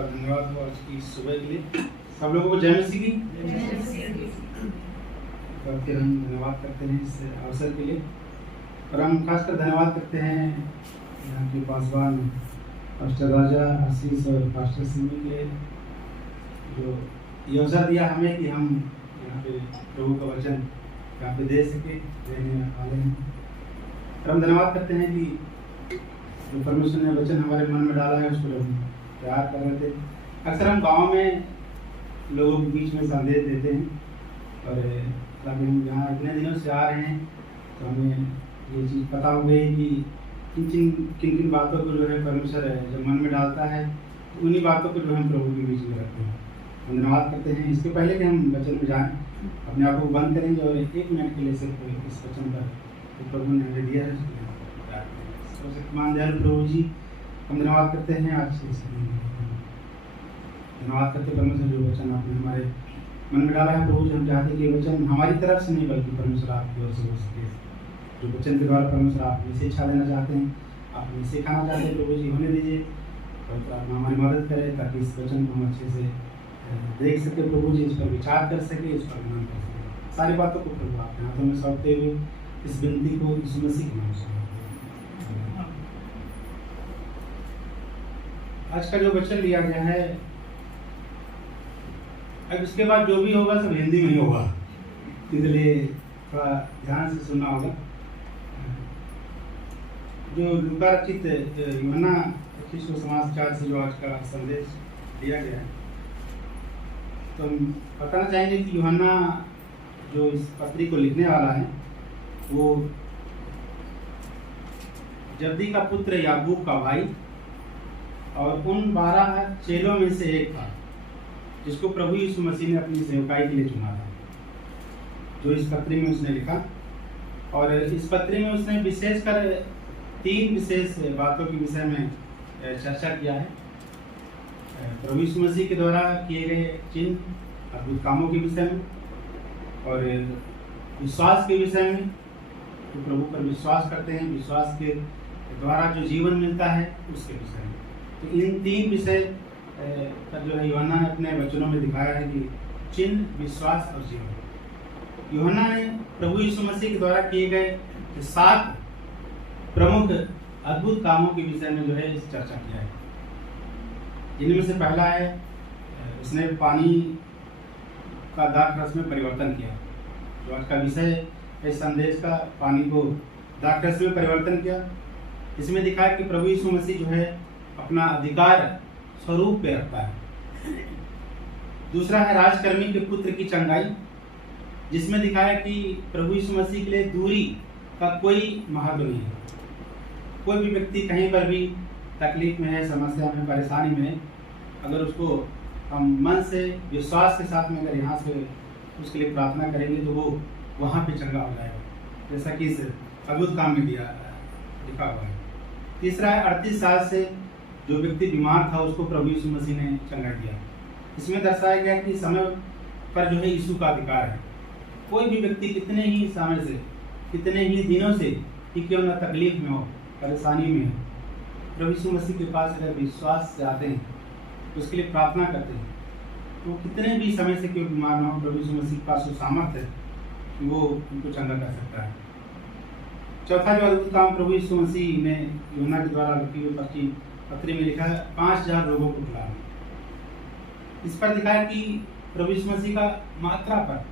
का धन्यवाद हो आज की सुबह के लिए। सब लोगों को जय मसीह की। फिर हम धन्यवाद करते हैं इस अवसर के लिए, और हम खासकर धन्यवाद करते हैं यहाँ के पासवान पास्टर राजा, आशीष और पास्टर सिमी के, जो ये अवसर दिया हमें कि हम यहाँ पे प्रभु का वचन यहाँ पे दे सके, देने वाले हैं। और हम धन्यवाद करते हैं कि जो परमेश्वर ने वचन हमारे मन में डाला है उसको हम प्यार कर रहे थे। अक्सर हम गांव में लोगों के बीच में संदेश देते हैं, और अभी हम यहाँ इतने दिनों से आ रहे हैं तो हमें ये चीज़ पता हो गई कि किन किन बातों को जो है परमेश्वर जब मन में डालता है तो उन्हीं बातों को जो हम प्रभु के बीच में रखते हैं। हम धन्यवाद करते हैं। इसके पहले कि हम वचन में जाएं, अपने आप को बंद करेंगे और 1 मिनट के लिए सिर्फ इस वचन पर तो प्रभु ने हमें दिया है मान दयालु प्रभु जी, हम धन्यवाद करते हैं आज से धन्यवाद करते परमेश्वर जो वचन आपने हमारे मन में डाला है प्रभु जी। हम चाहते हैं कि वचन हमारी तरफ से नहीं बल्कि परमेश्वर आपकी ओर से हो सके। जो वचन के द्वारा परमेश्वर आप हमें शिक्षा देना चाहते हैं, आप हमें सिखाना चाहते हैं प्रभु जी, होने दीजिए और आप हमारी मदद करें ताकि इस वचन को हम अच्छे से देख सके प्रभु जी, इस पर विचार कर सके, इस पर मनन कर सके। सारी बातों को प्रभु आपके हाथों में सौंपते हुए इस विनती को यीशु मसीह के नाम से। आज का जो वचन लिया गया है, अब इसके बाद जो भी होगा सब हिंदी में ही होगा, इसलिए थोड़ा ध्यान से सुनना होगा। जो लूका रचित यूहन्ना समाचार से जो आज का संदेश दिया गया है, तो हम बताना चाहेंगे कि यूहन्ना जो इस पत्री को लिखने वाला है वो जब्दी का पुत्र याकूब का भाई और उन 12 चेलों में से एक था जिसको प्रभु यीशु मसीह ने अपनी सेवकाई के लिए चुना था, जो इस पत्री में उसने लिखा। और इस पत्री में उसने विशेषकर 3 विशेष बातों के विषय में चर्चा किया है। प्रभु यीशु मसीह के द्वारा किए गए चिन्ह, अद्भुत कामों के विषय में, और विश्वास के विषय में, जो प्रभु पर विश्वास करते हैं, विश्वास के द्वारा जो जीवन मिलता है उसके विषय में। तो इन 3 विषय का जो है यूहन्ना ने अपने वचनों में दिखाया है कि चिन्ह, विश्वास और जीवन। यूहन्ना ने प्रभु यीशु मसीह के द्वारा किए गए 7 प्रमुख अद्भुत कामों के विषय में जो है इस चर्चा किया है। इनमें से पहला है उसने पानी का द्राक्षरस में परिवर्तन किया। जो आज का विषय है इस संदेश का, पानी को द्राक्षरस में परिवर्तन किया। इसमें दिखाया कि प्रभु यीशु मसीह जो है अपना अधिकार स्वरूप पे रखता है। दूसरा है राजकर्मी के पुत्र की चंगाई, जिसमें दिखाया कि प्रभु यीशु मसीह के लिए दूरी का कोई महत्व नहीं है। कोई भी व्यक्ति कहीं पर भी तकलीफ में है, समस्या में, परेशानी में है, अगर उसको हम मन से विश्वास के साथ में अगर यहाँ से उसके लिए प्रार्थना करेंगे तो वो वहाँ पे चंगा हो जाएगा, जैसा कि इस अद्भुत काम में लिखा हुआ है। तीसरा है 38 साल से जो व्यक्ति बीमार था उसको प्रभु यीशु मसीह ने चंगा किया। इसमें दर्शाया गया कि समय पर जो है यीशु का अधिकार है। कोई भी व्यक्ति कितने ही समय से, कितने ही दिनों से कि क्यों न तकलीफ में हो, परेशानी में हो, प्रभु यीशु मसीह के पास अगर विश्वास से आते हैं, उसके लिए प्रार्थना करते हैं, तो कितने भी समय से क्यों बीमार ना हो, प्रभु यीशु मसीह के पास वो सामर्थ्य है कि वो उनको चंगा कर सकता है। चौथा जो अद्भुत काम प्रभु यीशु मसीह ने यूहन्ना के द्वारा लिखी हुई पत्री में लिखा है, 5000 लोगों को खिलाना। इस पर दिखाया कि प्रभु यीशु मसीह का मात्रा पर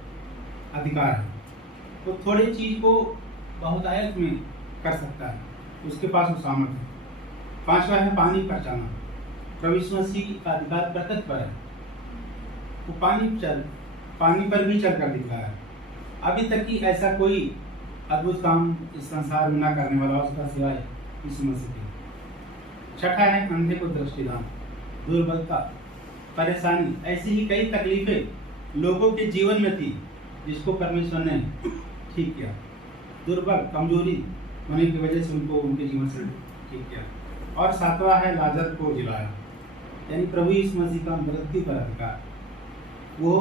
अधिकार है, वो थोड़ी चीज को बहुतायत में कर सकता है, उसके पास वो सामर्थ्य है। 5वां है पानी पर चलना। प्रभु यीशु मसीह का अधिकार प्रकृति पर है, वो पानी पर भी चलकर दिखाया है। अभी तक की ऐसा कोई अद्भुत काम इस संसार में न करने वाला उसका सिवाय यीशु मसीह के। छठा है अंधे को दृष्टिदान। दुर्बलता, परेशानी, ऐसी ही कई तकलीफें लोगों के जीवन में थी जिसको परमेश्वर ने ठीक किया। दुर्बल, कमजोरी होने की वजह से उनको उनके जीवन से ठीक किया। और 7वां है लाजर को जिलाया, यानी प्रभु यीशु मसीह का मृत्यु पर अधिकार। वो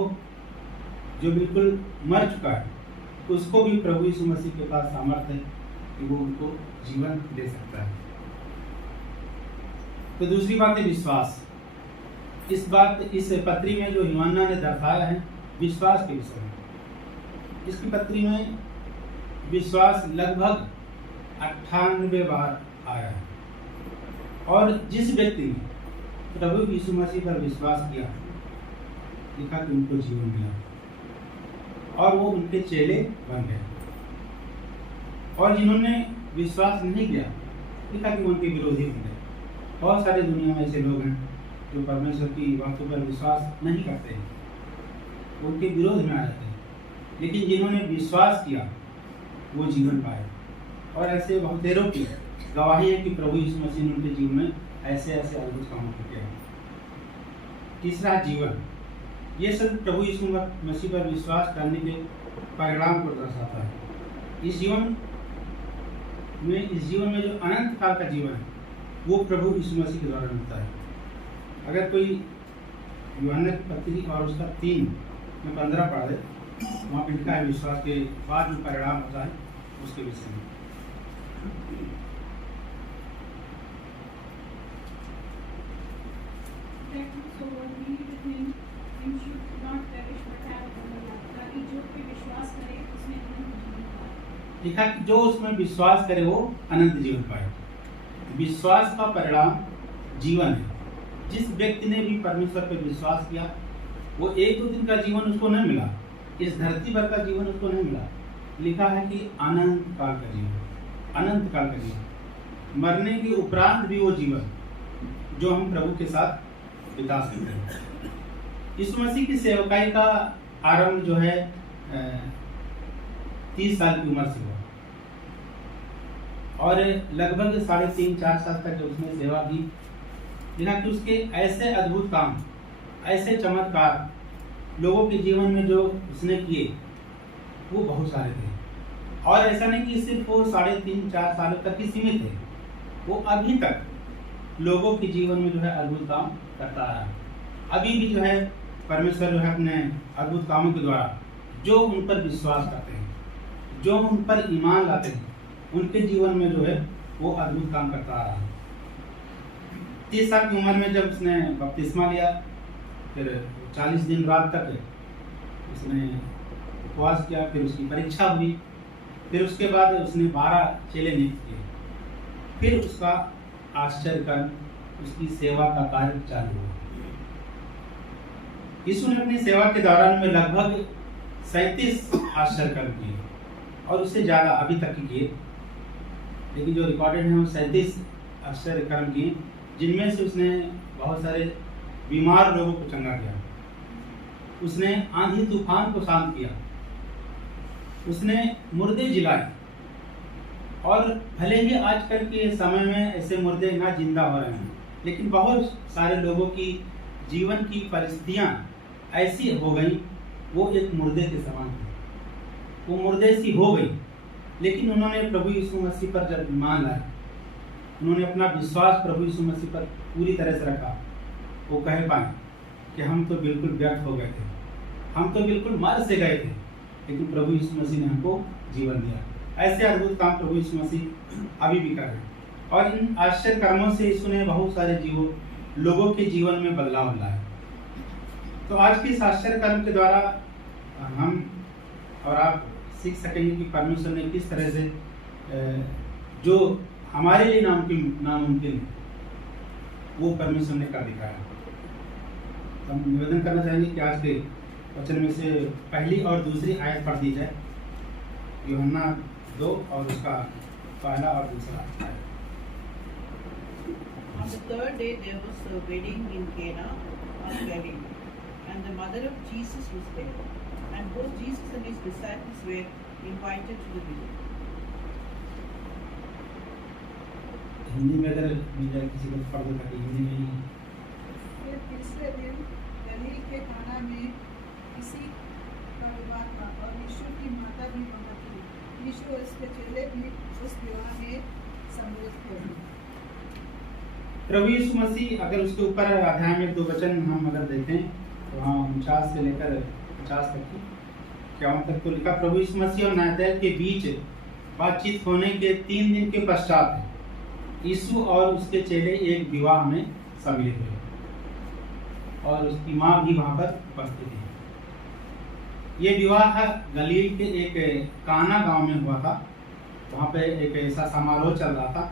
जो बिल्कुल मर चुका है उसको भी प्रभु यीशु मसीह के पास सामर्थ्य है कि वो उनको जीवन दे सकता है। तो दूसरी बात है विश्वास। इस पत्री में जो यूहन्ना ने दर्शाया है विश्वास के विषय में। इसकी पत्री में विश्वास लगभग 98 बार आया है। और जिस व्यक्ति ने प्रभु यीशु मसीह पर विश्वास किया, लिखा कि उनको जीवन मिला और वो उनके चेले बन गए। और जिन्होंने विश्वास नहीं किया, लिखा कि उनके विरोधी बन गए। बहुत सारे दुनिया में ऐसे लोग हैं जो परमेश्वर की बातों पर विश्वास नहीं करते हैं, उनके विरोध में आ जाते हैं। लेकिन जिन्होंने विश्वास किया वो जीवन पाए। और ऐसे बहुतेरों की गवाही है कि प्रभु यीशु मसीह ने उनके जीवन में ऐसे ऐसे अद्भुत कामों को किया। तीसरा, जीवन। ये सब प्रभु यीशु मसीह पर विश्वास करने के परिणाम को दर्शाता है। इस जीवन में जो अनंत काल का जीवन है वो प्रभु यीशु मसीह के द्वारा मिलता है। अगर कोई यूहन्ना की पत्री और उसका 3 में 15 पढ़ दे, वहाँ पर लिखा है विश्वास के बाद जो परिणाम होता है उसके विषय में। लिखा कि जो उसमें विश्वास करे वो अनंत जीवन पाए। विश्वास का परिणाम जीवन है। जिस व्यक्ति ने भी परमेश्वर पर विश्वास किया, वो 1-2 दिन का जीवन उसको नहीं मिला, इस धरती पर का जीवन उसको नहीं मिला। लिखा है कि अनंत काल का जीवन, अनंत काल का जीवन, मरने के उपरांत भी वो जीवन जो हम प्रभु के साथ बिता सकते हैं। यीशु मसीह की सेवकाई का आरंभ जो है 30 साल की उम्र से हुआ और लगभग 3.5-4 साल तक जब उसने सेवा की, लिखा कि उसके ऐसे अद्भुत काम, ऐसे चमत्कार लोगों के जीवन में जो उसने किए वो बहुत सारे थे। और ऐसा नहीं कि सिर्फ वो 3.5-4 सालों तक ही सीमित है, वो अभी तक लोगों के जीवन में जो है अद्भुत काम करता है। अभी भी जो है परमेश्वर जो है अपने अद्भुत कामों के द्वारा जो उन पर विश्वास करते हैं, जो उन पर ईमान लाते हैं, उनके जीवन में जो है वो अद्भुत काम करता आ रहा है। 30 साल की उम्र में जब उसने बपतिस्मा लिया, फिर 40 दिन रात तक उसने उपवास किया, फिर उसकी परीक्षा हुई, फिर उसके बाद उसने 12 चेले नियुक्त किए, फिर उसका आश्चर्य कर्म, उसकी सेवा का कार्य चालू हुआ। यीशु ने अपनी सेवा के दौरान में लगभग 37 आश्चर्य कर्म किए और उससे ज़्यादा अभी तक किए, लेकिन जो रिकॉर्डेड है वो 37 आश्चर्य कर्म किए, जिनमें से उसने बहुत सारे बीमार लोगों को चंगा किया, उसने आंधी तूफान को शांत किया, उसने मुर्दे जिलाए। और भले ही आजकल के समय में ऐसे मुर्दे ना जिंदा हो रहे हैं, लेकिन बहुत सारे लोगों की जीवन की परिस्थितियां ऐसी हो गई, वो एक मुर्दे के समान है, वो मुर्दे सी हो गई। लेकिन उन्होंने प्रभु यीशु मसीह पर जब ईमान लाया, उन्होंने अपना विश्वास प्रभु यीशु मसीह पर पूरी तरह से रखा, वो कह पाए कि हम तो बिल्कुल व्यर्थ हो गए थे, हम तो बिल्कुल मर से गए थे, लेकिन प्रभु यीशु मसीह ने हमको जीवन दिया। ऐसे अद्भुत काम प्रभु यीशु मसीह अभी भी कर रहे हैं। और इन आश्चर्य कर्मों से यीशु ने बहुत सारे लोगों के जीवन में बदलाव लाया। तो आज के इस आश्चर्य कर्म के द्वारा हम और आप सीख सकेंगे कि परमेश्वर ने किस तरह से जो हमारे लिए नामुमकिन वो परमेश्वर ने कर दिखाया। तो हम निवेदन करना चाहेंगे कि आज के वचन में से पहली और दूसरी आयत पढ़ दी जाए, यूहन्ना 2 और उसका पहला और दूसरा आयत। On the third day there was a wedding in Cana of Galilee, and the mother of Jesus was there, and both Jesus and his disciples were invited to the wedding. Hindi में अगर मिल जाए किसी को पढ़ दो ताकि हिंदी में ही। फिर तीसरे दिन गलील के काना में किसी का विवाह था और यीशु की माता भी वहाँ थी। यीशु और उसके चेले भी उस विवाह में सम्मिलित थे। प्रभु यीशु मसीह, अगर उसके ऊपर अध्याय में 2 वचन हम अगर देखें तो वहाँ 49 से लेकर 50 तक की 51 तक तो लिखा, प्रभु यीशु मसीह और नाथानएल के बीच बातचीत होने के 3 दिन के पश्चात यीशु और उसके चेले एक विवाह में सम्मिलित हुए। और उसकी माँ भी वहाँ पर उपस्थित थी। ये विवाह गलील के एक काना गांव में हुआ था। वहाँ पे एक ऐसा समारोह चल रहा था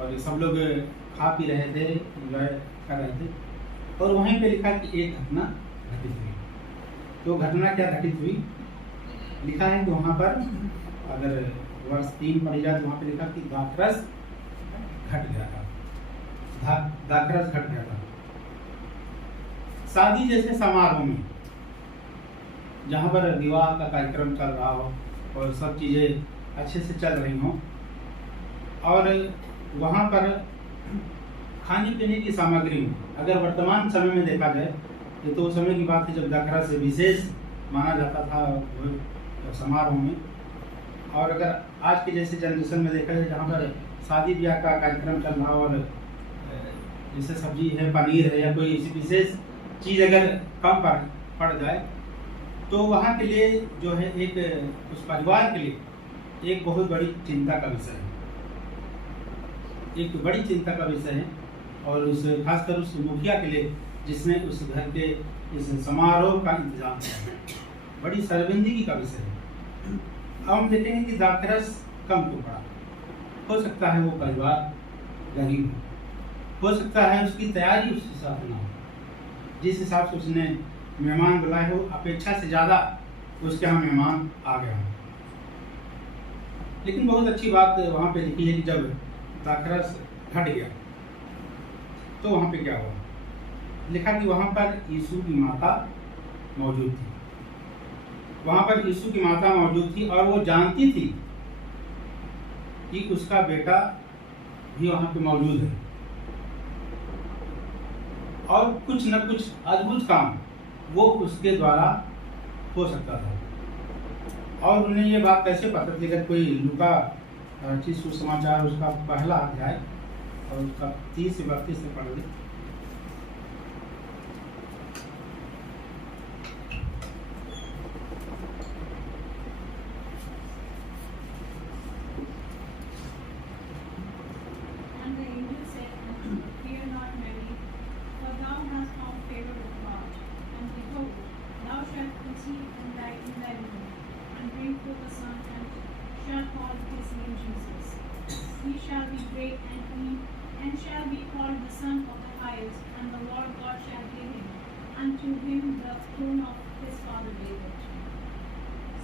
और सब लोग खा पी रहे थे, एंजॉय कर रहे थे। और वहीं पे लिखा कि एक घटना घटित हुई। तो घटना क्या घटित हुई, लिखा है कि वहाँ पर अगर वर्ष 3 पढ़ी जाए तो वहाँ पे लिखा कि दाखरस घट गया था। दाखरस घट गया था। शादी जैसे समारोह में जहाँ पर विवाह का कार्यक्रम चल रहा हो और सब चीज़ें अच्छे से चल रही हों और वहाँ पर खाने पीने की सामग्री में अगर वर्तमान समय में देखा जाए तो उस समय की बात है जब दाखरस से विशेष माना जाता था समारोह में। और अगर आज के जैसे जनरेशन में देखा जाए जहाँ पर शादी ब्याह का कार्यक्रम चल रहा और जैसे सब्जी है, पनीर है या कोई ऐसी विशेष चीज़ अगर कम पड़ जाए तो वहाँ के लिए जो है एक उस परिवार के लिए एक बहुत बड़ी चिंता का विषय है, एक बड़ी चिंता का विषय है। और उस खासकर उस मुखिया के लिए जिसने उस घर के इस समारोह का इंतजाम किया, बड़ी शर्मिंदगी का विषय है। अब हम देखेंगे कि दाखरस कम क्यों पड़ा। हो सकता है वो परिवार गरीब हो सकता है उसकी तैयारी उस हिसाब से ना हो, जिस हिसाब से उसने मेहमान बुलाए हो अपेक्षा से ज़्यादा उसके यहाँ मेहमान आ गया हो। लेकिन बहुत अच्छी बात वहाँ पे लिखी है कि जब दाखरस घट गया तो वहाँ पे क्या हुआ, लिखा कि वहाँ पर यीशु की माता मौजूद थी। वहाँ पर यीशु की माता मौजूद थी और वो जानती थी कि उसका बेटा भी वहाँ पे मौजूद है और कुछ न कुछ अद्भुत काम वो उसके द्वारा हो सकता था। और उन्हें ये बात कैसे पता थी, अगर कोई लूका सुसमाचार उसका पहला अध्याय और उसका 30 से 32 से पढ़ ले।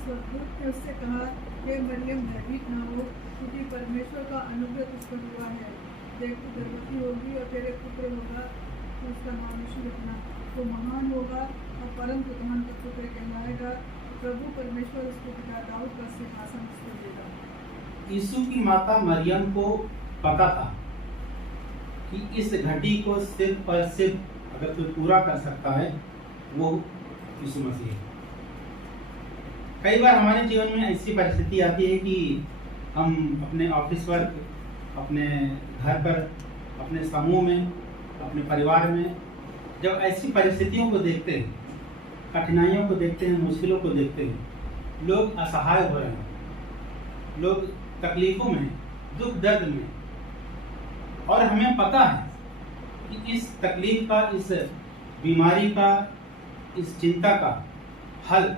स्वर्गदूत ने उससे कहा, हे मरियम भयभीत न हो, क्योंकि परमेश्वर का अनुग्रह तुझ पर हुआ है। देख तू गर्भवती होगी और तेरे पुत्र होगा, तो उसका नाम यीशु रखना। वो महान होगा और परम प्रधान का पुत्र कहलाएगा। प्रभु परमेश्वर उसको पिता दाऊद का सिंहासन उसको देगा। यीशु की माता मरियम को पता था कि इस घटी को सिर्फ और सिर्फ अगर कोई पूरा कर सकता है वो यीशु मसीह है। कई बार हमारे जीवन में ऐसी परिस्थिति आती है कि हम अपने ऑफिस वर्क, अपने घर पर, अपने समूह में, अपने परिवार में जब ऐसी परिस्थितियों को देखते हैं, कठिनाइयों को देखते हैं, मुश्किलों को देखते हैं, लोग असहाय हो रहे हैं, लोग तकलीफों में, दुख दर्द में, और हमें पता है कि इस तकलीफ का, इस बीमारी का, इस चिंता का हल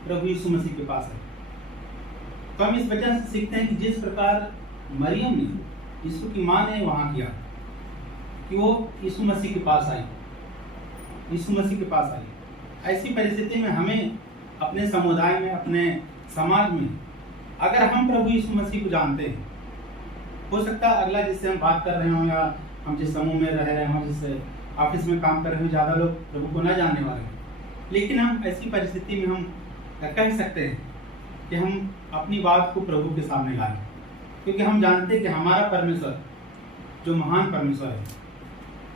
प्रभु यीशु मसीह के पास है। तो हम इस वजह से सीखते हैं कि जिस प्रकार मरियम ने, यीशु की माँ ने वहाँ किया कि वो यीशु मसीह के पास आई, यीशु मसीह के पास आई। ऐसी परिस्थिति में हमें अपने समुदाय में, अपने समाज में, अगर हम प्रभु यीशु मसीह को जानते हैं, हो सकता है अगला जिससे हम बात कर रहे हों या हम जिस समूह में रह रहे हों, जिस ऑफिस में काम कर रहे हो, ज़्यादा लोग प्रभु को न जानने वाले हैं, लेकिन हम ऐसी परिस्थिति में हम कह सकते हैं कि हम अपनी बात को प्रभु के सामने लाएं, क्योंकि हम जानते हैं कि हमारा परमेश्वर जो महान परमेश्वर है,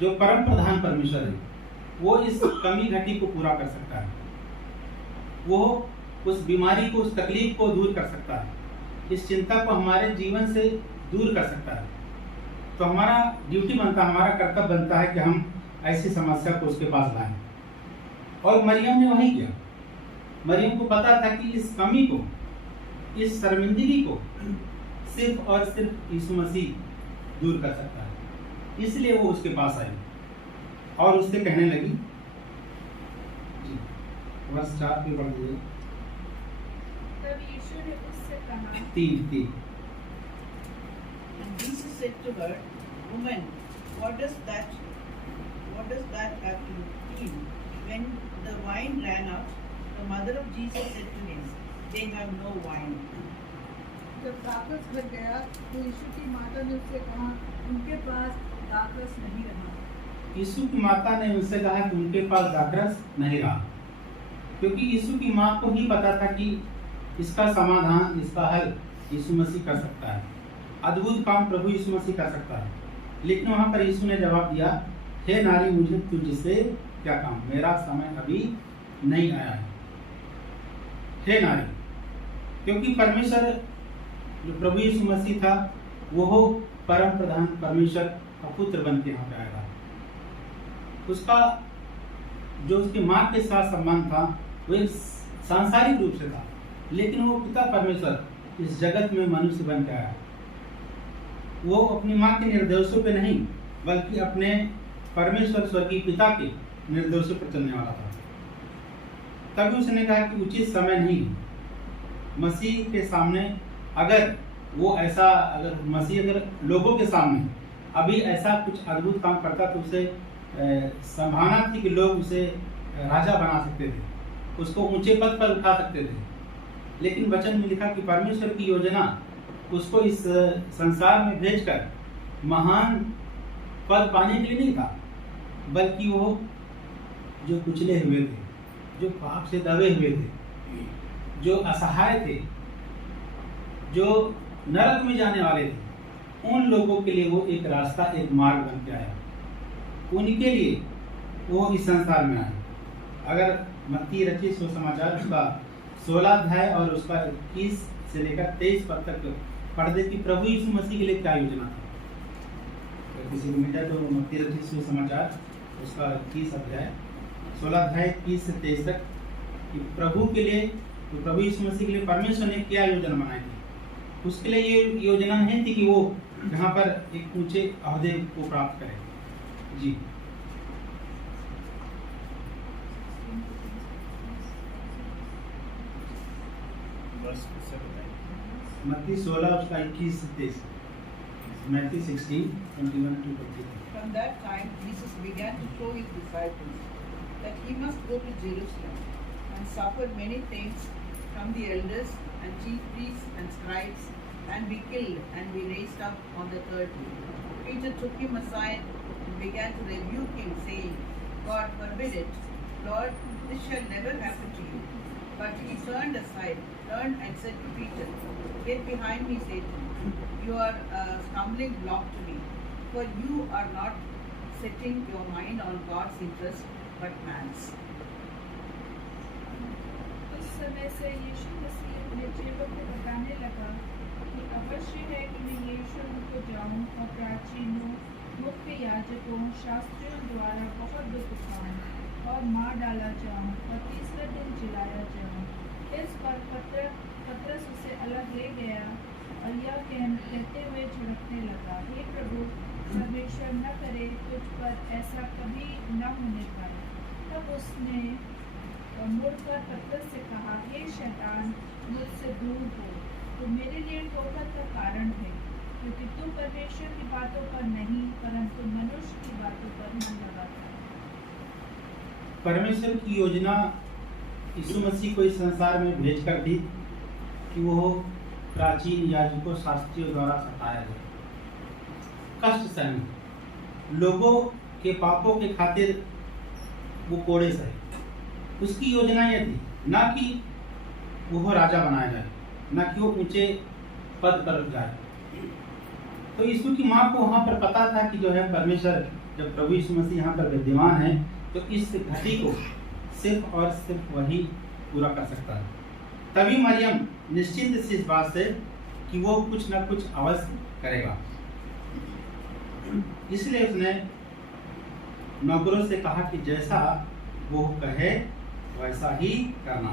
जो परम प्रधान परमेश्वर है, वो इस कमी घटी को पूरा कर सकता है। वो उस बीमारी को, उस तकलीफ को दूर कर सकता है, इस चिंता को हमारे जीवन से दूर कर सकता है। तो हमारा ड्यूटी बनता है, हमारा कर्तव्य बनता है कि हम ऐसी समस्या को उसके पास लाएं। और मरियम ने वही किया। मरियम को पता था कि इस कमी को, इस शर्मिंदगी को सिर्फ और सिर्फ यीशु मसीह दूर कर सकता है। इसलिए वो उसके पास आई और उससे कहने लगी वर्ष 4 पे पढ़ लीजिए। तब यीशु ने उससे कहा 3 And Jesus said to her, Woman, what does that have to do? When the wine ran out, the mother of Jesus said to him, They have no wine. जब दाखरस भर गया तो यीशु की माता ने उससे कहा उनके पास दाखरस नहीं रहा। यीशु की माता ने उनसे कहा कि उनके पास दाखरस नहीं रहा, क्योंकि यीशु की माँ को ही पता था कि इसका समाधान, इसका हल यीशु मसीह कर सकता है। अद्भुत काम प्रभु यीशु मसीह कर सकता है। लेकिन वहाँ पर यीशु ने जवाब दिया, हे नारी, मुझे तुझसे क्या काम, मेरा समय अभी नहीं आया है। हे नारी, क्योंकि परमेश्वर जो प्रभु यीशु मसीह था वो परम प्रधान परमेश्वर का पुत्र बन के यहाँ पे आएगा। उसका जो उसकी माँ के साथ संबंध था वो एक सांसारिक रूप से था, लेकिन वो पिता परमेश्वर इस जगत में मनुष्य बन के आया। वो अपनी माँ के निर्देशों पे नहीं, बल्कि अपने परमेश्वर स्वर्गीय पिता के निर्देशों पर चलने वाला था। तभी उसने कहा कि उचित समय नहीं मसीह के सामने, अगर मसीह अगर लोगों के सामने अभी ऐसा कुछ अद्भुत काम करता तो उसे संभावना थी कि लोग उसे राजा बना सकते थे, उसको ऊंचे पद पर उठा सकते थे। लेकिन वचन में लिखा कि परमेश्वर की योजना उसको इस संसार में भेजकर महान पद पाने के लिए नहीं था, बल्कि वो जो कुचले हुए थे, जो पाप से दबे हुए थे, जो असहाय थे, जो नरक में जाने वाले थे, उन लोगों के लिए वो एक रास्ता, एक मार्ग बन के आया। उनके लिए वो इस संसार में आए। अगर मत्ती रचित सुसमाचार उसका 16 अध्याय और उसका 21 से लेकर 23 पद तक पढ़ दे कि प्रभु यीशु मसीह के लिए क्या योजना था। तो किसी को मिल जाए तो मत्ती रचित सुसमाचार उसका 21 अध्याय 16 अध्याय 21 से 23 तक कि प्रभु के लिए, तो प्रभु यीशु मसीह के लिए परमेश्वर ने क्या योजना बनाई थी। उसके लिए ये योजना नहीं थी कि वो यहाँ पर एक ऊंचे अहदे को प्राप्त करे। जी मत्ती 16 उसका 21 से 23, Matthew 16:21-23। From that time, Jesus began to show his disciples that he must go to Jerusalem and suffer many things from the elders and chief priests and scribes, and be killed and be raised up on the third day. Peter took him aside and began to rebuke him, saying, God forbid it, Lord, this shall never happen to you. But he turned and said to Peter, Get behind me, Satan. You are a stumbling block to me, for you are not setting your mind on God's interest, but man's. उस समय से यीशु मसीह अपने चेलों को बताने लगा कि अवश्य है कि मैं यरूशलेम को जाऊं और प्राचीनों, मुख्य याजकों, शास्त्रियों द्वारा बहुत दुख उठाऊं और मार डाला जाऊं और तीसरे दिन जिलाया जाऊं। इस पर पतरस उसे अलग ले गया और यह कहते हुए झड़कने लगा, हे प्रभु, परमेश्वर न करे तुझ पर ऐसा कभी न होने पाए। तब उसने मुड़कर पतरस से कहा, हे शैतान, मुझसे दूर हो, तो मेरे लिए ठोकर का कारण है, क्योंकि तू परमेश्वर की बातों पर नहीं परंतु मनुष्य की बातों पर मन लगाता है। परमेश्वर की योजना यीशु मसीह को इस संसार में भेजकर दी कि वो प्राचीन याजकों, शास्त्रियों द्वारा सताया जाए, कष्ट सहन, लोगों के पापों के खातिर वो कोड़े सहे। उसकी योजना ये थी, ना कि वो राजा बनाया जाए, ना कि वो ऊंचे पद पर जाए। तो यीशु की माँ को वहाँ पर पता था कि जो है परमेश्वर, जब प्रभु यीशु मसीह यहाँ पर विद्यमान है तो इस घटी को सिर्फ और सिर्फ वही पूरा कर सकता है। तभी मरियम निश्चिंत थी इस बात से कि वो कुछ ना कुछ अवश्य करेगा। इसलिए उसने नौकरों से कहा कि जैसा वो कहे वैसा ही करना,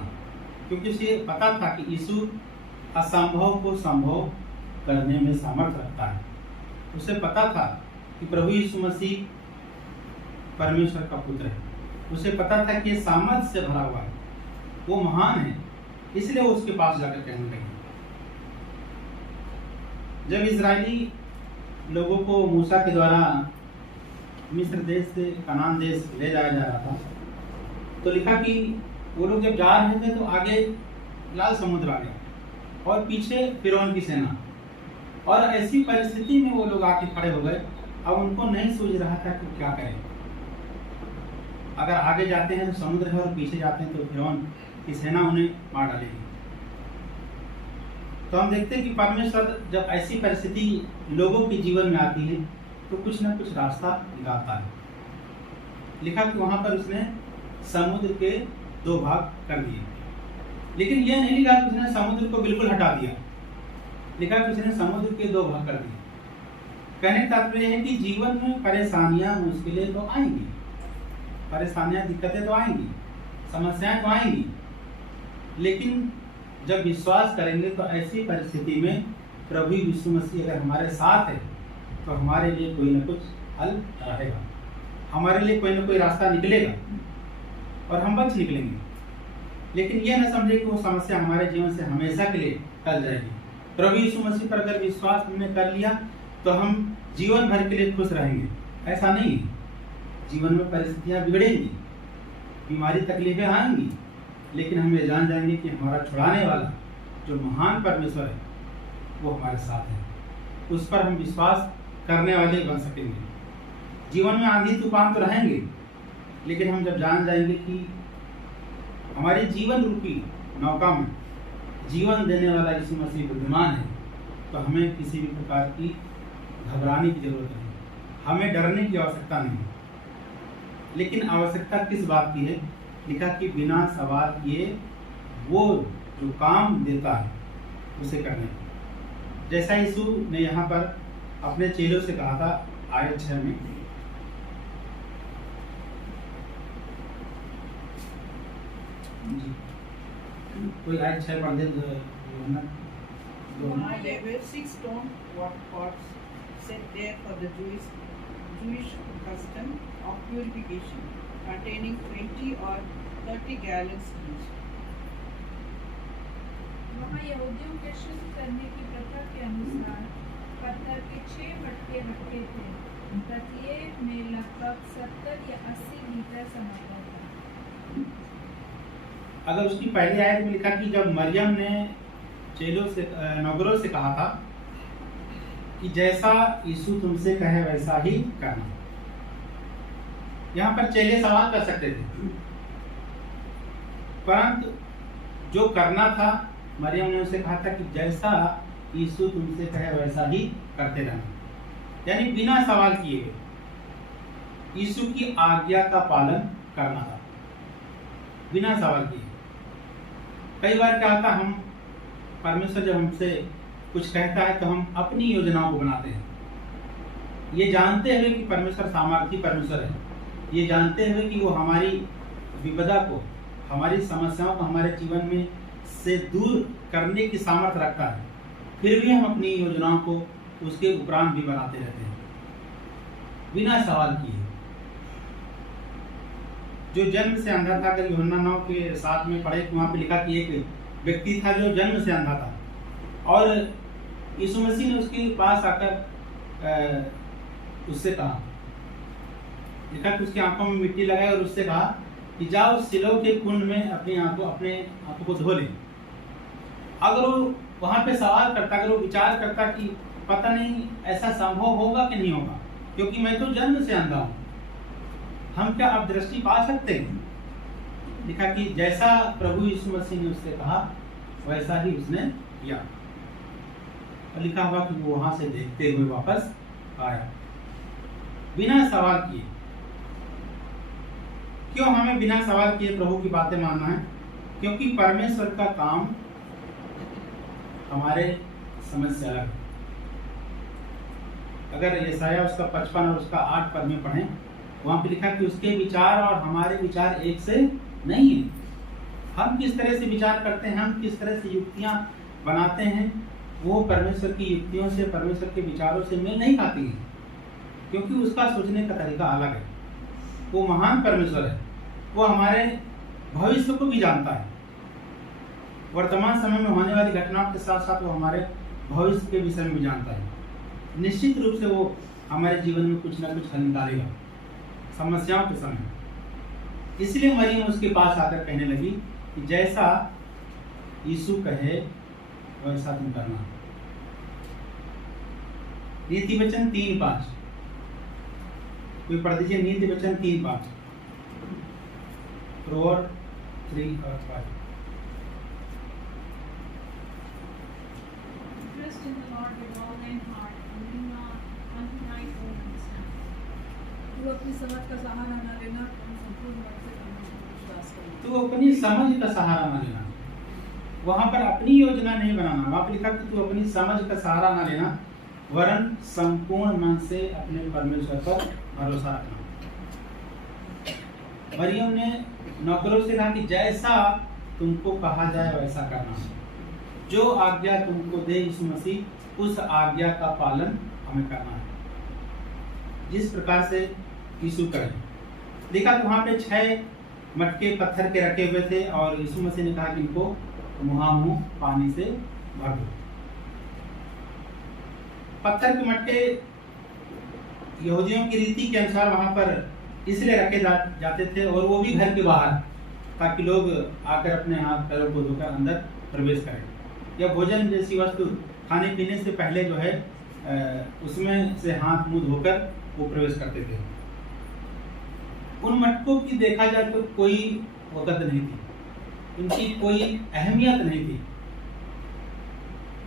क्योंकि उसे पता था कि यीशु असंभव को संभव करने में सामर्थ्य रखता है। उसे पता था कि प्रभु यीशु मसीह परमेश्वर का पुत्र है। उसे पता था कि ये सामर्थ्य से भरा हुआ है। वो महान है, इसलिए वो उसके पास जाकर कहने लगे। जब इजरायली लोगों को मूसा के द्वारा मिस्र देश से कनान देश ले जाया जा रहा था, तो लिखा कि वो लोग जब जा रहे थे तो आगे लाल समुद्र आ गया और पीछे फिरौन की सेना, और ऐसी परिस्थिति में वो लोग आके खड़े हो गए। अब उनको नहीं सूझ रहा था कि क्या करें। अगर आगे जाते हैं तो समुद्र है और पीछे जाते हैं तो फिरौन की सेना उन्हें मार डालेगी। तो हम देखते हैं कि परमेश्वर जब ऐसी परिस्थिति लोगों के जीवन में आती है तो कुछ ना कुछ रास्ता निकालता है। लिखा कि वहां पर उसने समुद्र के 2 भाग कर दिए, लेकिन यह नहीं लिखा कि उसने समुद्र को बिल्कुल हटा दिया। लिखा कि उसने समुद्र के 2 भाग कर दिए। कहने का तात्पर्य है कि जीवन में परेशानियां, मुश्किलें तो आएंगी, परेशानियां, दिक्कतें तो आएंगी, समस्याएं तो आएंगी, लेकिन जब विश्वास करेंगे तो ऐसी परिस्थिति में प्रभु यीशु मसीह अगर हमारे साथ है तो हमारे लिए कोई ना कुछ हल रहेगा, हमारे लिए कोई ना कोई रास्ता निकलेगा और हम बच निकलेंगे। लेकिन यह न समझे कि वो समस्या हमारे जीवन से हमेशा के लिए टल जाएगी। प्रभु यीशु मसीह पर अगर विश्वास हमने कर लिया तो हम जीवन भर के लिए खुश रहेंगे। ऐसा नहीं है, जीवन में परिस्थितियां बिगड़ेंगी, बीमारी तकलीफें आएंगी, लेकिन हम ये जान जाएंगे कि हमारा छुड़ाने वाला जो महान परमेश्वर है वो हमारे साथ है। उस पर हम विश्वास करने वाले बन सकेंगे। जीवन में आंधी तूफान तो रहेंगे, लेकिन हम जब जान जाएंगे कि हमारे जीवन रूपी नौका में जीवन देने वाला यीशु मसीह विद्यमान है, तो हमें किसी भी प्रकार की घबराने की जरूरत नहीं, हमें डरने की आवश्यकता नहीं। लेकिन आवश्यकता किस बात की है? लिखा कि बिना सवाल किए वो जो काम देता है उसे करने की। जैसा यीशु ने यहाँ पर अपने चेलों से कहा था आयत 6 में, कोई आयत 6 पढ़ दे। There were 6 stone pots set there for the Jewish custom of purification, containing 20 or 30 gallons each. वहाँ यहूदियों के शुद्ध करने की प्रथा के अनुसार पत्थर के 6 मटके रखे थे। प्रत्येक में लगभग 70 या 80 लीटर समाता था। अगर उसकी पहली आयत में लिखा कि जब मरियम ने चेलों से नौकरों से कहा था कि जैसा यीशु तुमसे कहे वैसा ही करना, यहाँ पर चेले सवाल कर सकते थे, परंतु जो करना था मरियम ने उसे कहा था कि जैसा यीशु तुमसे कहे वैसा ही करते रहना। यानी बिना सवाल किए यीशु की आज्ञा का पालन करना था, बिना सवाल किए। कई बार क्या होता, हम परमेश्वर जब हमसे कुछ कहता है तो हम अपनी योजनाओं को बनाते हैं, ये जानते हुए कि परमेश्वर सामर्थी परमेश्वर है, ये जानते हुए कि वो हमारी विपदा को, हमारी समस्याओं को हमारे जीवन में से दूर करने की सामर्थ्य रखता है, फिर भी हम अपनी योजनाओं को उसके उपरांत भी बनाते रहते हैं बिना सवाल किए। जो जन्म से अंधा था, अगर यूहन्ना 9 के 7 में पढ़े तो वहाँ पे लिखा कि एक व्यक्ति था जो जन्म से अंधा था, और यीशु मसीह ने उसके पास आकर उससे कहा, लिखा कि उसकी आंखों में मिट्टी लगाई और उससे कहा कि जाओ सिलों के कुंड में अपने आंखों को धो ले। अगर वो वहाँ पे सवाल करता, अगर वो विचार करता कि पता नहीं ऐसा संभव होगा कि नहीं होगा, क्योंकि मैं तो जन्म से अंधा हूँ, हम क्या अब दृष्टि पा सकते हैं? लिखा कि जैसा प्रभु यीशु मसीह ने उससे कहा वैसा ही उसने किया, और लिखा हुआ कि वो वहां से देखते हुए वापस आया बिना सवाल किए। क्यों हमें बिना सवाल किए प्रभु की बातें मानना है? क्योंकि परमेश्वर का काम हमारे समझ से अलग है। अगर यशायाह उसका 55 और उसका 8 पद में पढ़ें, वहां पे लिखा कि उसके विचार और हमारे विचार एक से नहीं है। हम किस तरह से विचार करते हैं, हम किस तरह से युक्तियां बनाते हैं, वो परमेश्वर की युक्तियों से, परमेश्वर के विचारों से मेल नहीं खाती है, क्योंकि उसका सोचने का तरीका अलग है। वो महान परमेश्वर है, वो हमारे भविष्य को भी जानता है, वर्तमान समय में होने वाली घटनाओं के साथ साथ वो हमारे भविष्य के विषय में भी जानता है। निश्चित रूप से वो हमारे जीवन में कुछ ना कुछ हल निकालेगा समस्याओं के समय। इसलिए मरियम उसके पास आकर कहने लगी कि जैसा यीशु कहे वैसा तुम करना। नीति वचन 3:5, कोई पढ़ दीजिए नीति वचन 3:5, proverb 3:5। Trust in the Lord with all thine heart, and lean not unto thine own understanding. तू अपनी समझ का सहारा न लेना, तुम संपूर्ण मन से परमेश्वर पर विश्वास करना। तू अपनी समझ का सहारा ना लेना। वहां पर अपनी योजना नहीं बनाना। वहां पर लिखा कि तू अपनी समझ का सहारा ना लेना, वरन संपूर्ण मन से अपने परमेश्वर पर भरोसा रखना। मरियम ने नौकरों से कहा कि जैसा तुमको कहा जाए वैसा करना। जो आज्ञा तुमको दे यीशु मसीह, उस आज्ञा का पालन हमें करना है, जिस प्रकार से यीशु करे। देखा तो वहां पे 6 मटके पत्थर के रखे हुए थे और यीशु मसीह ने कहा कि इनको मुहां पानी से भर दो। पत्थर के मटके यहूदियों की रीति के अनुसार वहां पर इसलिए रखे जाते थे, और वो भी घर के बाहर, ताकि लोग आकर अपने हाथ पैरों को धोकर अंदर प्रवेश करें, या भोजन जैसी वस्तु खाने पीने से पहले जो है उसमें से हाथ मुंह धोकर वो प्रवेश करते थे। उन मटकों की देखा जाए तो कोई वक़्त नहीं थी, उनकी कोई अहमियत नहीं थी,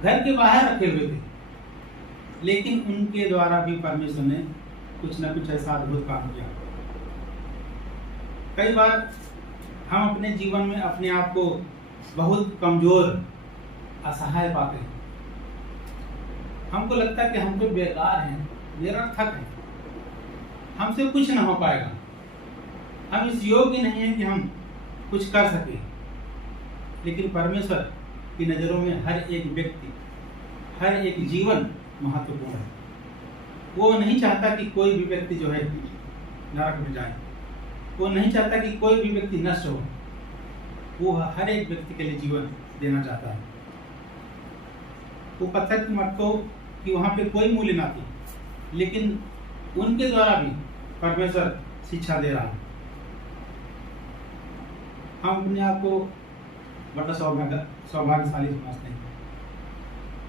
घर के बाहर रखे हुए थे, लेकिन उनके द्वारा भी परमेश्वर ने कुछ न कुछ ऐसा अद्भुत काम किया। कई बार हम अपने जीवन में अपने आप को बहुत कमजोर, असहाय पाते हैं। हमको लगता है कि हम तो बेकार हैं, निरर्थक हैं, हमसे कुछ ना हो पाएगा, हम इस योग्य नहीं हैं कि हम कुछ कर सके। लेकिन परमेश्वर की नज़रों में हर एक व्यक्ति, हर एक जीवन महत्वपूर्ण है। वो नहीं चाहता कि कोई भी व्यक्ति जो है नरक में जाए, वो नहीं चाहता कि कोई भी व्यक्ति नष्ट हो, वो हर एक व्यक्ति के लिए जीवन देना चाहता है। वो पत्थर की मटकों की वहाँ पे कोई मूल्य ना थी, लेकिन उनके द्वारा भी परमेश्वर शिक्षा दे रहा है। हम अपने आप को बड़ा सौभाग्यशाली समझते हैं।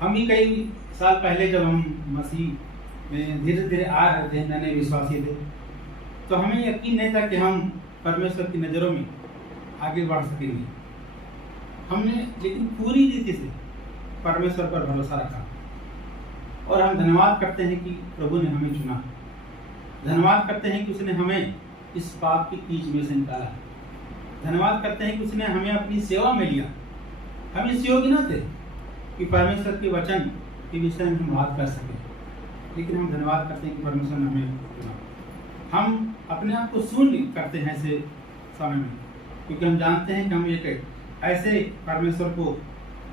हम ही कई साल पहले जब हम मसीह में धीरे धीरे आ रहे थे, नए विश्वासी थे, तो हमें यकीन नहीं था कि हम परमेश्वर की नज़रों में आगे बढ़ सकेंगे। हमने लेकिन पूरी रीति से परमेश्वर पर भरोसा रखा, और हम धन्यवाद करते हैं कि प्रभु ने हमें चुना। धन्यवाद करते हैं कि उसने हमें इस पाप की कीच में से निकाला। धन्यवाद करते हैं कि उसने हमें अपनी सेवा में लिया। हम इस योग्य न थे कि परमेश्वर के वचन के विषय में हम बात कर सकें, लेकिन हम धन्यवाद करते हैं कि परमेश्वर ने हमें चुना। हम अपने आप को शून्य करते हैं ऐसे समय में, क्योंकि हम जानते हैं कि हम एक ऐसे परमेश्वर को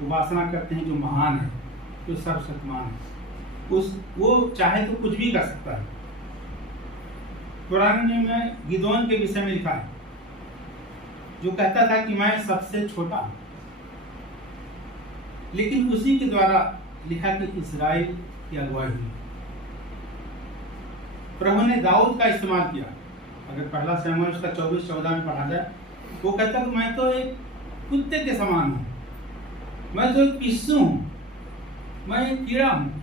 उपासना करते हैं जो महान है, जो सर्वशक्तिमान है। वो चाहे तो कुछ भी कर सकता है। पुराने नियम में गिदोन के विषय में लिखा है, जो कहता था कि मैं सबसे छोटा हूं, लेकिन उसी के द्वारा लिखा कि इस्राएल की अगुवाई हुई। प्रभु ने दाऊद का इस्तेमाल किया। अगर पहला शमूएल उसका 24-14 में पढ़ा जाए, वो कहता कि मैं तो एक कुत्ते के समान हूँ, मैं तो एक पिस्सू हूँ, मैं एक कीड़ा हूँ,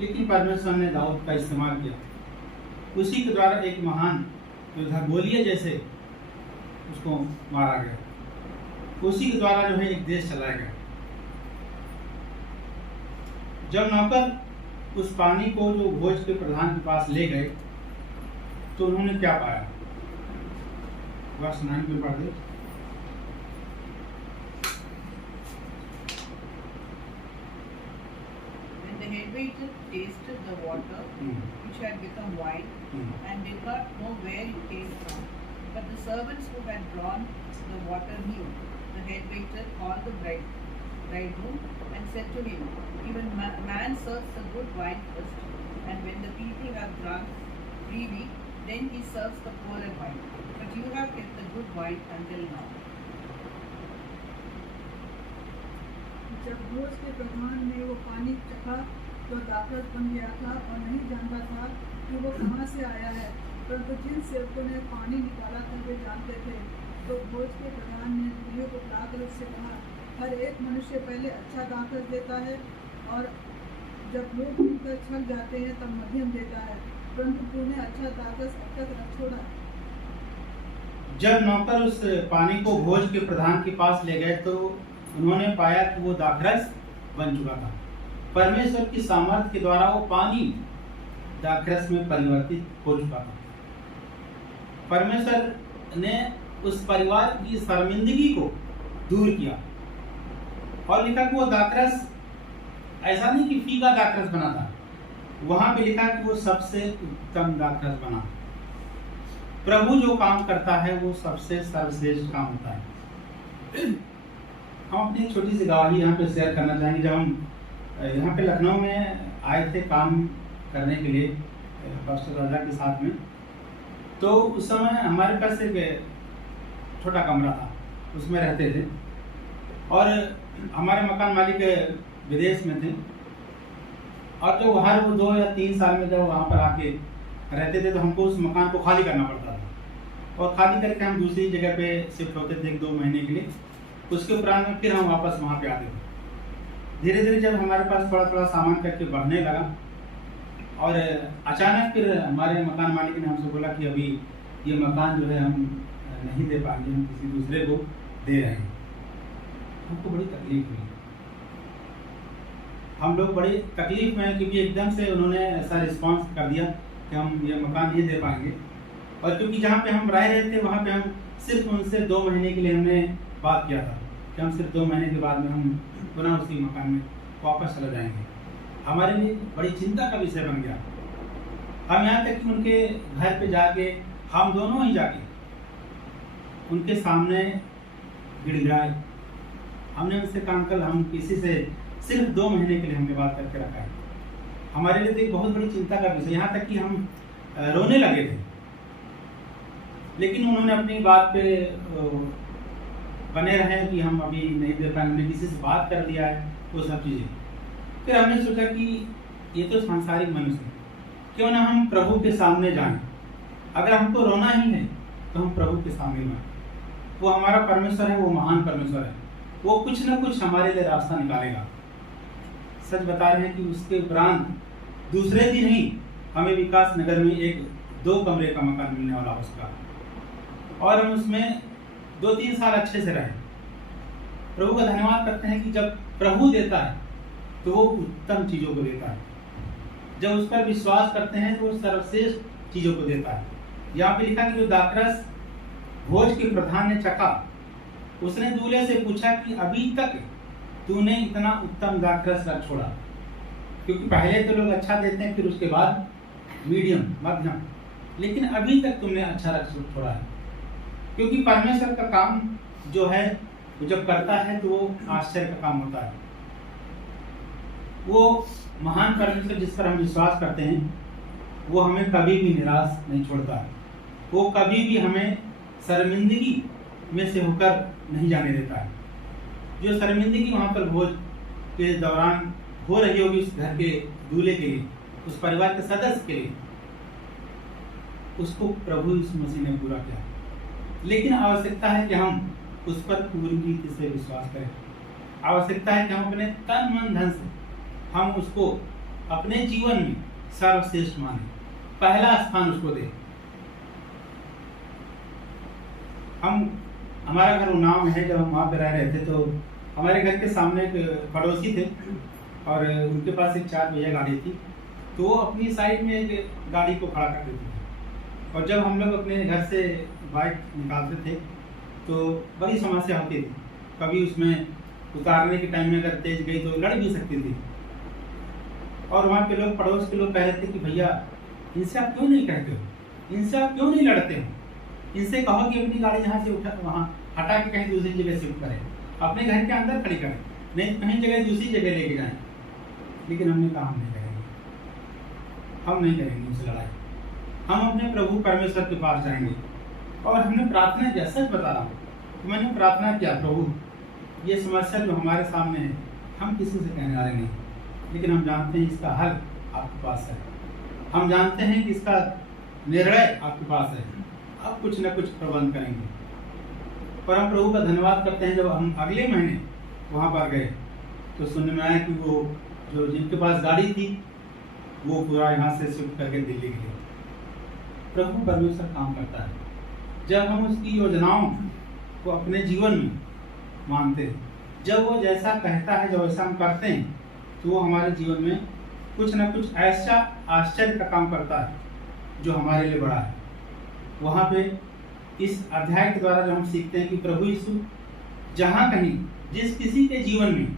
लेकिन परमेश्वर ने दाऊद का इस्तेमाल किया। उसी के द्वारा एक महान योद्धा गोलियत जैसे उसको मारा गया। उसी के द्वारा जो है एक देश चलाया गया। जब नौकर उस पानी को जो भोज के प्रधान के पास ले गए, तो उन्होंने क्या पाया? वर्ष 9 में पढ़ दे। When the head waiter tasted the water, which had become wine, and did not know where it came from, but the servants who had drawn the water knew, the head waiter called the bridegroom and said to him, even man serves the good wine first, and when the people have drunk freely, then he serves the poorer wine. But you have kept the good wine until now. जब भोज के प्रधान ने वो पानी चखा तो दाखरस बन गया था और नहीं जानता था कि वो कहाँ से आया है, परंतु जिन सेवकों ने पानी निकाला था वे जानते थे। तो भोज के प्रधान ने दूल्हे को बुलाकर उससे कहा, हर एक मनुष्य पहले अच्छा दाखरस देता है और जब लोग पीकर छक जाते हैं तब मध्यम देता है, परंतु तूने अच्छा दाखरस अब तक रख छोड़ा। जब नौकर उस पानी को भोज के प्रधान के पास ले गए तो उन्होंने पाया कि वो दाखरस बन चुका था। परमेश्वर की सामर्थ्य के द्वारा वो पानी दाखरस में परिवर्तित हो चुका था। परमेश्वर ने उस परिवार की शर्मिंदगी को दूर किया और लिखा कि वो दाखरस ऐसा नहीं कि फीका दाखरस बना था, वहां पे लिखा कि वो सबसे उत्तम दाखरस बना। प्रभु जो काम करता है वो सबसे सर्वश्रेष्ठ काम होता है। हम अपनी छोटी सी गवाही यहाँ पे शेयर करना चाहेंगे। जब हम यहाँ पे लखनऊ में आए थे काम करने के लिए पास्टर राजा के साथ में, तो उस समय हमारे पास एक छोटा कमरा था, उसमें रहते थे और हमारे मकान मालिक विदेश में थे और जो हर वो 2 या 3 साल में जब वहाँ पर आके रहते थे तो हमको उस मकान को खाली करना पड़ता था और खाली करके हम दूसरी जगह पे शिफ्ट होते थे 1-2 महीने के लिए। उसके उपरांत में फिर हम वापस वहाँ पे आते थे। धीरे धीरे जब हमारे पास थोड़ा थोड़ा सामान करके बढ़ने लगा और अचानक फिर हमारे मकान मालिक ने हमसे बोला कि अभी ये मकान जो है हम नहीं दे पाएंगे, हम किसी दूसरे को दे रहे हैं। हमको बड़ी तकलीफ हुई, हम लोग बड़ी तकलीफ में, क्योंकि एकदम से उन्होंने ऐसा रिस्पांस कर दिया कि हम ये मकान नहीं दे पाएंगे। और क्योंकि जहाँ पे हम रह रहे थे वहाँ पे हम सिर्फ उनसे 2 महीने के लिए हमने बात किया था कि हम सिर्फ 2 महीने के बाद में हम पुनः उसी मकान में वापस चले जाएंगे। हमारे लिए बड़ी चिंता का विषय बन गया। हम यहाँ तक कि उनके घर पे जाके हम दोनों ही जाके उनके सामने गिड़गिड़ाए। हमने उनसे कहा, अंकल हम किसी से सिर्फ 2 महीने के लिए हमने बात करके रखा है। हमारे लिए तो एक बहुत बड़ी चिंता का विषय, यहाँ तक कि हम रोने लगे थे, लेकिन उन्होंने अपनी बात पे बने रहे कि हम अभी नहीं दे पाएंगे, हमने किसी से बात कर लिया है, वो सब चीज़ें। फिर हमने सोचा कि ये तो सांसारिक मनुष्य है, क्यों ना हम प्रभु के सामने जाएं। अगर हमको रोना ही है तो हम प्रभु के सामने जाएं। वो हमारा परमेश्वर है, वो महान परमेश्वर है, वो कुछ ना कुछ हमारे लिए रास्ता निकालेगा। सच बता रहे हैं कि उसके उपरांत दूसरे दिन ही हमें विकास नगर में एक 2 कमरे का मकान मिलने वाला उसका, और हम उसमें 2-3 साल अच्छे से रहे। प्रभु का धन्यवाद करते हैं कि जब प्रभु देता है तो वो उत्तम चीज़ों को देता है। जब उस पर विश्वास करते हैं तो वो सर्वश्रेष्ठ चीज़ों को देता है। यहाँ पे लिखा कि जो दाखरस भोज के प्रधान ने चखा, उसने दूल्हे से पूछा कि अभी तक तूने इतना उत्तम दाखरस रख छोड़ा। क्योंकि पहले तो लोग अच्छा देते हैं, फिर उसके बाद मीडियम, मध्यम, लेकिन अभी तक तुमने अच्छा रख छोड़ा है। क्योंकि परमेश्वर का काम जो है वो जब करता है तो वो आश्चर्य का काम होता है। वो महान परमेश्वर जिस पर हम विश्वास करते हैं वो हमें कभी भी निराश नहीं छोड़ता है। वो कभी भी हमें शर्मिंदगी में से होकर नहीं जाने देता है। जो शर्मिंदगी वहाँ पर भोज के दौरान हो रही होगी उस घर के दूल्हे के लिए, उस परिवार के सदस्य के लिए, उसको प्रभु यीशु मसीह ने पूरा किया। लेकिन आवश्यकता है कि हम उस पर पूरी रीति से विश्वास करें। आवश्यकता है कि हम अपने तन मन धन से हम उसको अपने जीवन में सर्वश्रेष्ठ माने, पहला स्थान उसको दें। हमारा घर उन्नाव में है। जब हम वहाँ पे रह रहे थे तो हमारे घर के सामने एक पड़ोसी थे और उनके पास एक 4 पहिया गाड़ी थी, तो वो अपनी साइड में एक गाड़ी को खड़ा कर देते थे। और जब हम लोग अपने घर से बाइक निकालते थे तो बड़ी समस्या होती थी। कभी उसमें उतारने के टाइम में अगर तेज गई तो लड़ भी सकती थी। और वहाँ पे लोग, पड़ोस के लोग कह रहे थे कि भैया इनसे आप क्यों नहीं कहते हो, इनसे आप क्यों नहीं लड़ते हो, इनसे कहो कि अपनी गाड़ी यहाँ से उठा वहाँ हटा के कहीं दूसरी जगह शिफ्ट करें, अपने घर के अंदर खड़ी करें, नहीं कहीं जगह दूसरी जगह लेके जाएं। लेकिन हमने कहा हम नहीं करेंगे, हम नहीं करेंगे उनसे लड़ाई। हम अपने प्रभु परमेश्वर के पास जाएंगे। और हमने प्रार्थना किया, सच बता रहा हूँ, तो मैंने प्रार्थना किया, प्रभु ये समस्या जो हमारे सामने है हम किसी से कहने वाले नहीं, लेकिन हम जानते हैं इसका हल आपके पास है। हम जानते हैं कि इसका निर्णय आपके पास है। आप कुछ न कुछ प्रबंध करेंगे। पर हम प्रभु का धन्यवाद करते हैं, जब हम अगले महीने वहाँ पर गए तो सुनने में आया कि वो जो जिनके पास गाड़ी थी वो पूरा यहाँ से शिफ्ट करके दिल्ली गए। प्रभु परमेश्वर काम करता है। जब हम उसकी योजनाओं को अपने जीवन में मानते हैं, जब वो जैसा कहता है, जब ऐसा हम करते हैं, तो वो हमारे जीवन में कुछ न कुछ ऐसा आश्चर्य का काम करता है जो हमारे लिए बड़ा है। वहाँ पे इस अध्याय के द्वारा जो हम सीखते हैं कि प्रभु यीशु जहाँ कहीं जिस किसी के जीवन में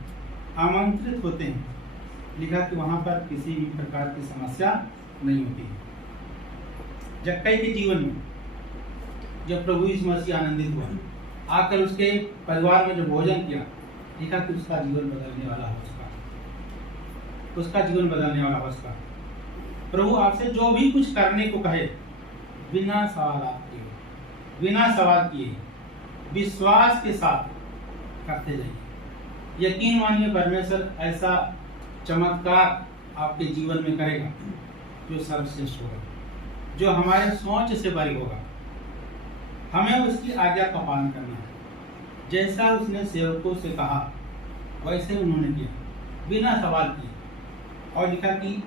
आमंत्रित होते हैं, लिखा कि वहाँ पर किसी भी प्रकार की समस्या नहीं होती है। जक्कई के जीवन में जब प्रभु यीशु मसीह आनंदित हुआ, आकर उसके परिवार में जो भोजन किया, लिखा कि उसका जीवन बदलने वाला हो उसका जीवन बदलने वाला हो उसका। प्रभु आपसे जो भी कुछ करने को कहे, बिना सवाल किए विश्वास के साथ करते जाइए। यकीन मानिए परमेश्वर ऐसा चमत्कार आपके जीवन में करेगा जो सर्वश्रेष्ठ होगा, जो हमारे सोच से परे होगा। हमें उसकी आज्ञा का पालन करना है। जैसा उसने सेवकों से कहा वैसे उन्होंने किया, बिना सवाल किए। और लिखा कि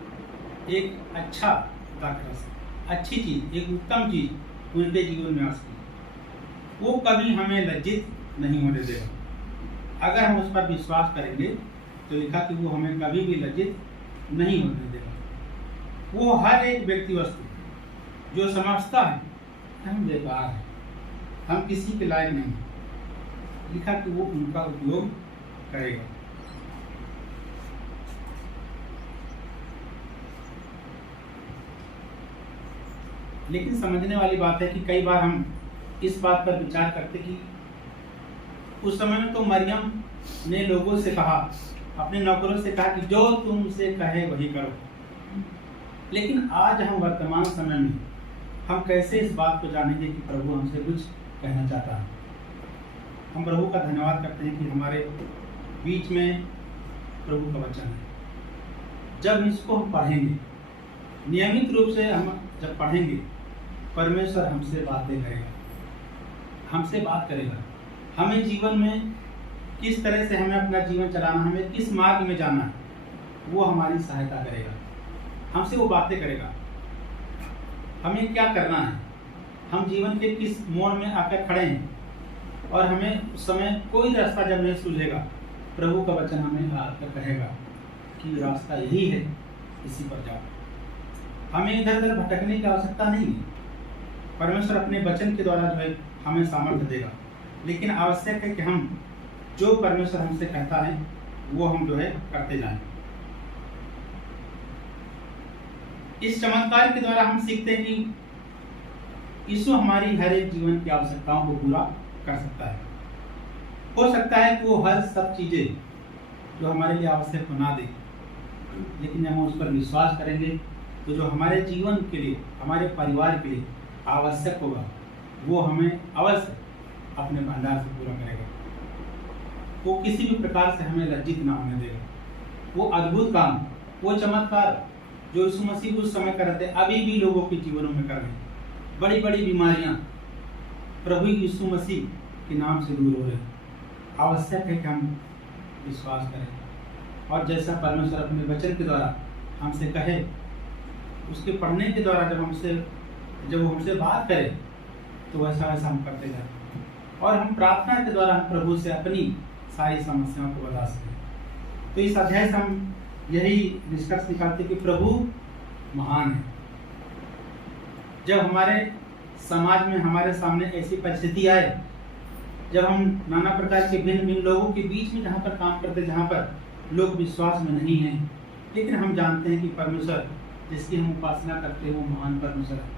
एक अच्छा अच्छी चीज, एक उत्तम चीज उनके जीवन में आ सकी। वो कभी हमें लज्जित नहीं होने देगा। अगर हम उस पर विश्वास करेंगे तो लिखा कि वो हमें कभी भी लज्जित नहीं होने देगा। वो हर एक व्यक्ति वस्तु जो समझता है हम बेकार हैं, हम किसी के लायक नहीं, लिखा कि वो उनका उपयोग करेगा। लेकिन समझने वाली बात है कि कई बार हम इस बात पर विचार करते कि उस समय में तो मरियम ने लोगों से कहा, अपने नौकरों से कहा कि जो तुमसे कहे वही करो। लेकिन आज हम वर्तमान समय में हम कैसे इस बात को जानेंगे कि प्रभु हमसे कुछ कहना चाहता है। हम प्रभु का धन्यवाद करते हैं कि हमारे बीच में प्रभु का वचन है। जब इसको हम पढ़ेंगे, नियमित रूप से हम जब पढ़ेंगे, परमेश्वर हमसे बातें करेगा, हमसे बात करेगा। हमें जीवन में किस तरह से हमें अपना जीवन चलाना, हमें किस मार्ग में जाना है, वो हमारी सहायता करेगा। हमसे वो बातें करेगा, हमें क्या करना है, हम जीवन के किस मोड़ में आकर खड़े हैं। और हमें उस समय कोई रास्ता जब नहीं सूझेगा, प्रभु का वचन हमें आकर कहेगा कि रास्ता यही है, इसी पर जाओ। हमें इधर उधर भटकने की आवश्यकता नहीं है। परमेश्वर अपने वचन के द्वारा जो है हमें सामर्थ्य देगा। लेकिन आवश्यक है कि हम जो परमेश्वर हमसे कहता है वो हम जो है करते जाएं। इस चमत्कार के द्वारा हम सीखते हैं कि यीशु हमारी हर एक जीवन की आवश्यकताओं को पूरा कर सकता है। हो सकता है कि वो हर सब चीजें जो हमारे लिए आवश्यक बना दे, लेकिन जब हम उस पर विश्वास करेंगे तो जो हमारे जीवन के लिए, हमारे परिवार के लिए आवश्यक होगा, वो हमें अवश्य अपने भंडार से पूरा करेगा। वो किसी भी प्रकार से हमें लज्जित ना होने देगा। वो अद्भुत काम, वो चमत्कार जो यीशु मसीह उस समय कर रहे थे, अभी भी लोगों के जीवनों में कर रहे हैं। बड़ी बड़ी बीमारियां प्रभु यीशु मसीह के नाम से दूर हो रहे हैं। आवश्यक है कि हम विश्वास करें और जैसा परमेश्वर अपने वचन के द्वारा हमसे कहे, उसके पढ़ने के द्वारा जब वो हमसे बात करे तो वैसा वैसा हम करते जाए। और हम प्रार्थना के द्वारा हम प्रभु से अपनी सारी समस्याओं को बता सकें। तो इस अध्याय से हम यही निष्कर्ष निकालते कि प्रभु महान है। जब हमारे समाज में हमारे सामने ऐसी परिस्थिति आए, जब हम नाना प्रकार के भिन्न भिन्न लोगों के बीच में जहाँ पर काम करते, जहाँ पर लोग विश्वास में नहीं हैं, लेकिन हम जानते हैं कि परमेश्वर जिसकी हम उपासना करते हैं वो महान परमेश्वर है।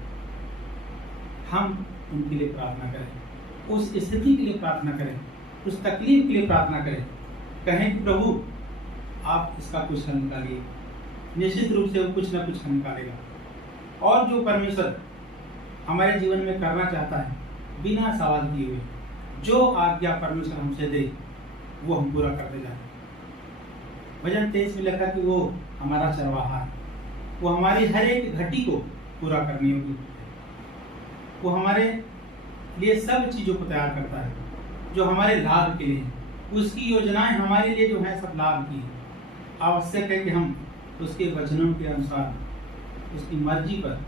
हम उनके लिए प्रार्थना करें, उस स्थिति के लिए प्रार्थना करें, उस तकलीफ के लिए प्रार्थना करें, कहें कि प्रभु आप इसका कुछ हल निकालिए। निश्चित रूप से वो कुछ ना कुछ हल निकालेगा। और जो परमेश्वर हमारे जीवन में करना चाहता है, बिना सवाल किए हुए जो आज्ञा परमेश्वर हमसे दे वो हम पूरा करते जाएं। वचन 23 में लिखा कि वो हमारा चरवाहा है, वो हमारी हर एक घटी को पूरा करने योग्य है, वो हमारे लिए सब चीज़ों को तैयार करता है जो हमारे लाभ के लिए है। उसकी योजनाएं हमारे लिए जो है सब लाभ की है। आवश्यक है कि हम उसके वचनों के अनुसार, उसकी मर्जी पर,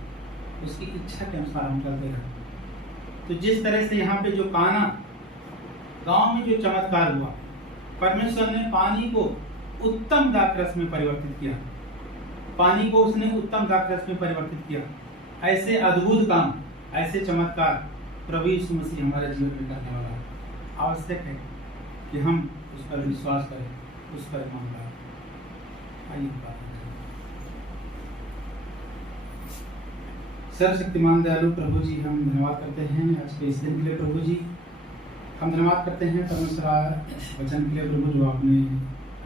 उसकी इच्छा के अनुसार हम चलते रहें। तो जिस तरह से यहाँ पे जो काना गांव में जो चमत्कार हुआ, परमेश्वर ने पानी को उत्तम दाखरस में परिवर्तित किया, पानी को उसने उत्तम दाखरस में परिवर्तित किया। ऐसे अद्भुत काम, ऐसे चमत्कार प्रभु यीशु मसीह हमारे जीवन में करने वाला है। आवश्यक है कि हम उस पर विश्वास करें, उस पर ईमान लाएं। आइए प्रार्थना करें। सर्वशक्तिमान दयालु प्रभु जी, हम धन्यवाद करते हैं आज के इस दिन के लिए। प्रभु जी, हम धन्यवाद करते हैं परमेश्वर वचन के लिए प्रभु, जो आपने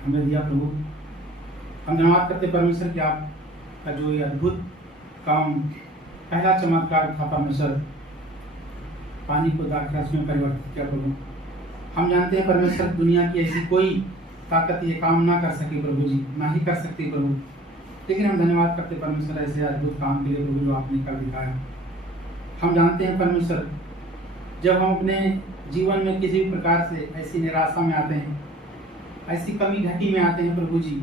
हमें दिया प्रभु। हम धन्यवाद करते परमेश्वर कि आपका जो ये अद्भुत काम, पहला चमत्कार था परमेश्वर, पानी को दाखरस में परिवर्तित किया प्रभु। हम जानते हैं परमेश्वर दुनिया की ऐसी कोई ताकत ये काम ना कर सके प्रभु जी, ना ही कर सकती प्रभु, लेकिन हम धन्यवाद करते परमेश्वर ऐसे अद्भुत काम के लिए प्रभु जो आपने कर दिखाया। हम जानते हैं परमेश्वर, जब हम अपने जीवन में किसी भी प्रकार से ऐसी निराशा में आते हैं, ऐसी कमी घटी में आते हैं प्रभु जी,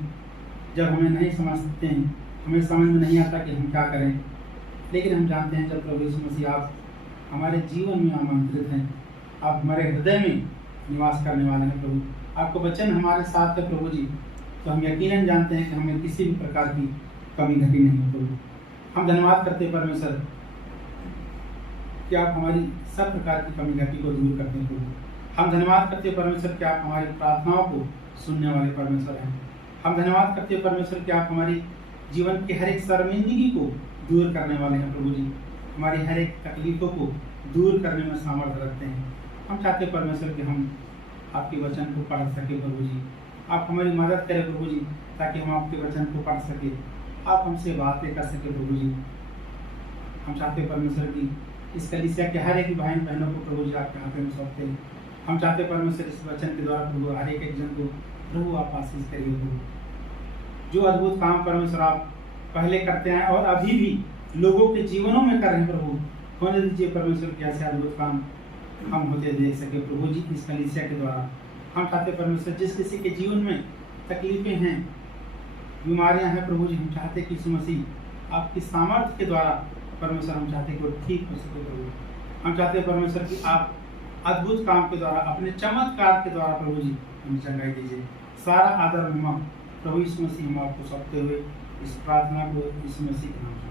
जब हमें नहीं समझते हैं, हमें समझ में नहीं आता कि हम क्या करें, लेकिन हम जानते हैं जब प्रभु यीशु मसीह आप हमारे जीवन में आमंत्रित हैं, आप हमारे हृदय में निवास करने वाले हैं प्रभु, आपको वचन हमारे साथ है प्रभु जी, तो हम यकीनन जानते हैं कि हमें किसी भी प्रकार की कमी घटी नहीं है प्रभु। हम धन्यवाद करते हैं परमेश्वर कि आप हमारी सब प्रकार की कमी घटी को दूर करते हैं प्रभु। हम धन्यवाद करते हैं परमेश्वर कि आप हमारी प्रार्थनाओं को सुनने वाले परमेश्वर हैं। हम धन्यवाद करते हैं परमेश्वर कि आप हमारी जीवन की हर एक शर्मिंदगी को दूर करने वाले हैं प्रभु जी, हमारी हर एक तकलीफों को दूर करने में सामर्थ्य रखते हैं। हम चाहते हैं परमेश्वर कि हम आपके वचन को पढ़ सके प्रभु जी, आप हमारी मदद करें प्रभु जी, ताकि हम आपके वचन को पढ़ सके, आप हमसे बातें कर सके प्रभु जी। हम चाहते हैं परमेश्वर की इस कलीसिया के हर एक भाई बहनों को प्रभु जी आपके हाथ में सौंपते हैं। हम चाहते हैं परमेश्वर इस वचन के द्वारा प्रभु हर एक जन को प्रभु आप आशीष करिए प्रभु। जो अद्भुत काम परमेश्वर आप पहले करते हैं और अभी भी लोगों के जीवनों में कर रहे हैं प्रभु, होने दीजिए परमेश्वर के ऐसे अद्भुत काम हम होते देख सके प्रभु जी इस कलीसिया के द्वारा। हम चाहते परमेश्वर जिस किसी के जीवन में तकलीफें हैं, बीमारियां हैं प्रभु जी, हम चाहते कि यीशु मसीह आपकी सामर्थ्य के द्वारा परमेश्वर हम चाहते कि वो ठीक हो सके प्रभु। हम चाहते हैं परमेश्वर कि आप अद्भुत काम के द्वारा, अपने चमत्कार के द्वारा प्रभु जी हमें चंगाई दीजिए। सारा आदर महिमा प्रभु यीशु मसीह हम आपको सौंपते हुए इस प्रार्थना को यीशु मसीह के नाम से